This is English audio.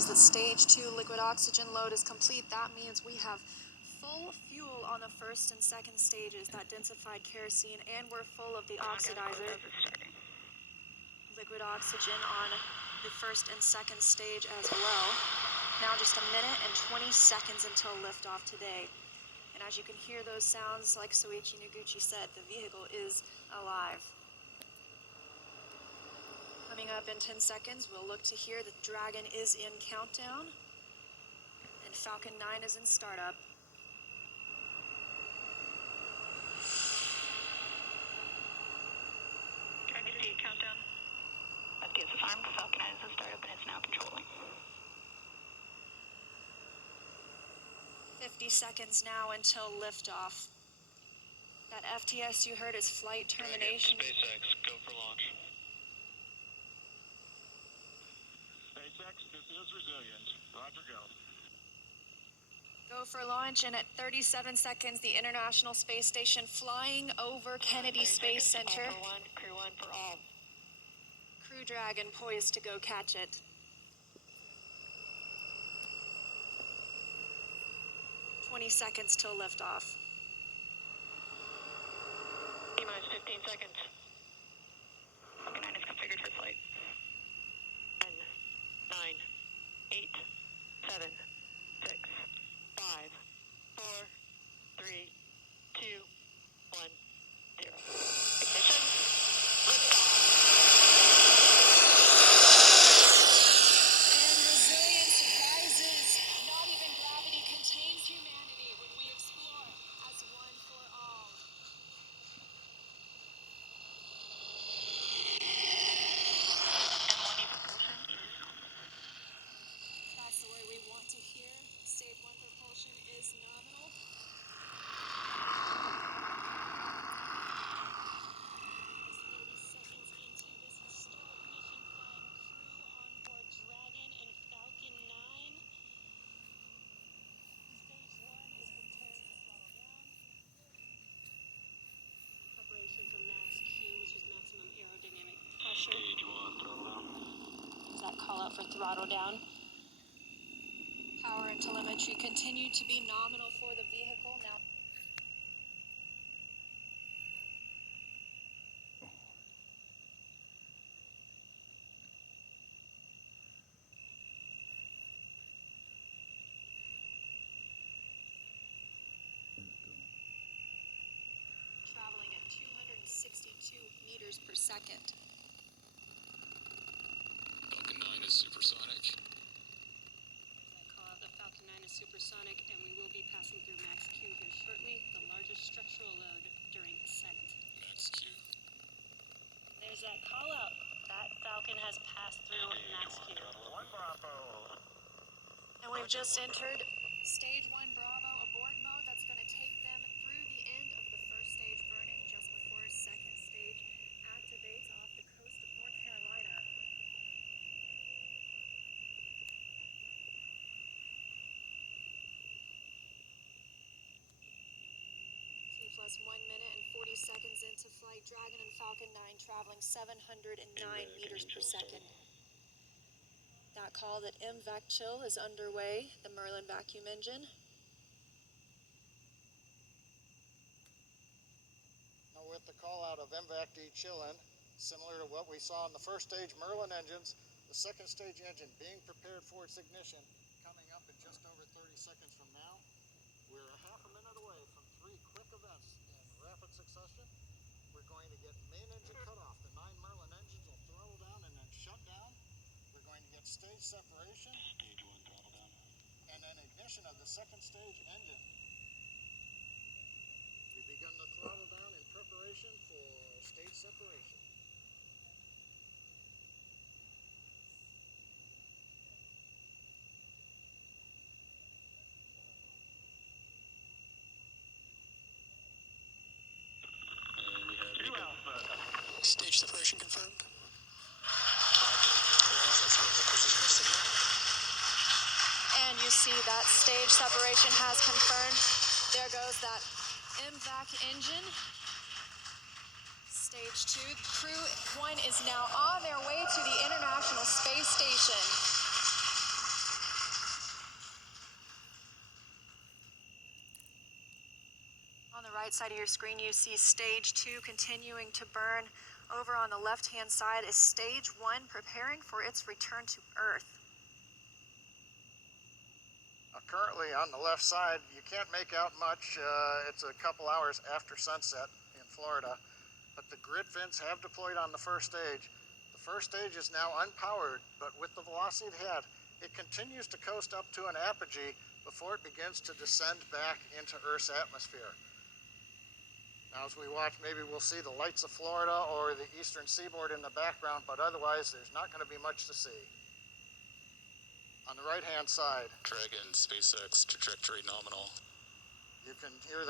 signals that stage 2 liquid oxygen load is complete. That means we have full fuel on the first and second stages, that densified kerosene, and we're full of the oxidizer. Liquid oxygen on the first and second stage as well. Now just a minute and 20 seconds until liftoff today. And as you can hear those sounds, like Soichi Noguchi said, the vehicle is alive. Coming up in 10 seconds, we'll look to hear that Dragon is in countdown and Falcon 9 is in startup. Dragon 8 countdown. FT is armed, Falcon 9 is in startup and it's now controlling. 50 seconds now until liftoff. That FTS you heard is flight termination. SpaceX, go for launch. SpaceX, this is Resilience. Roger, go. Go for launch, and at 37 seconds, the International Space Station flying over Kennedy Space Center. All for one, crew one for all. Crew Dragon poised to go catch it. Seconds till liftoff. T-minus 15 seconds. Falcon 9 is configured for flight. 10, 9, 8, 7, 6, 5, 4, 3, 2, 1, 0. Ignition. Liftoff. And resilience rises. Not even gravity contains humanity when we explore as one for all. That's the word we want to hear. Stage 1 propulsion is nominal. Stage 1, throttle down. Does that call out for throttle down? Power and telemetry continue to be nominal for the vehicle. Now, traveling at 262 meters per second. Falcon 9 is supersonic. I call out the Falcon 9 is supersonic, and we will be passing through Max Q here shortly, the largest structural load during ascent. Max Q. There's that call out. That Falcon has passed through Max Q. One Bravo. And we've just entered stage 1 Bravo abort mode. That's going to take them through the end of the first stage burning just before second stage activates off the coast of North Carolina. T+1 minute and 40 seconds into flight, Dragon and Falcon 9 traveling 709 meters per second. That call that MVAC chill is underway, the Merlin vacuum engine. Now with the call out of MVAC de-chilling, similar to what we saw in the first stage Merlin engines, the second stage engine being prepared for its ignition, coming up in just over 30 seconds from now. We're a half a minute away from 3 quick events in rapid succession. We're going to get main engine cut off. The 9 Merlin engines will throttle down and then shut down. We're going to get stage separation. Stage 1, throttle down. And then ignition of the second stage engine. We've begun the throttle down in preparation for stage separation. Stage separation confirmed. And you see that stage separation has confirmed. There goes that MVAC engine. Stage 2, crew 1 is now on their way to the International Space Station. On the right side of your screen, you see stage 2 continuing to burn. Over on the left-hand side is stage 1 preparing for its return to Earth. Currently on the left side, you can't make out much. It's a couple hours after sunset in Florida, but the grid fins have deployed on the first stage. The first stage is now unpowered, but with the velocity it had, it continues to coast up to an apogee before it begins to descend back into Earth's atmosphere. Now as we watch, maybe we'll see the lights of Florida or the eastern seaboard in the background, but otherwise there's not going to be much to see. On the right-hand side, Dragon, SpaceX, trajectory nominal. you can hear the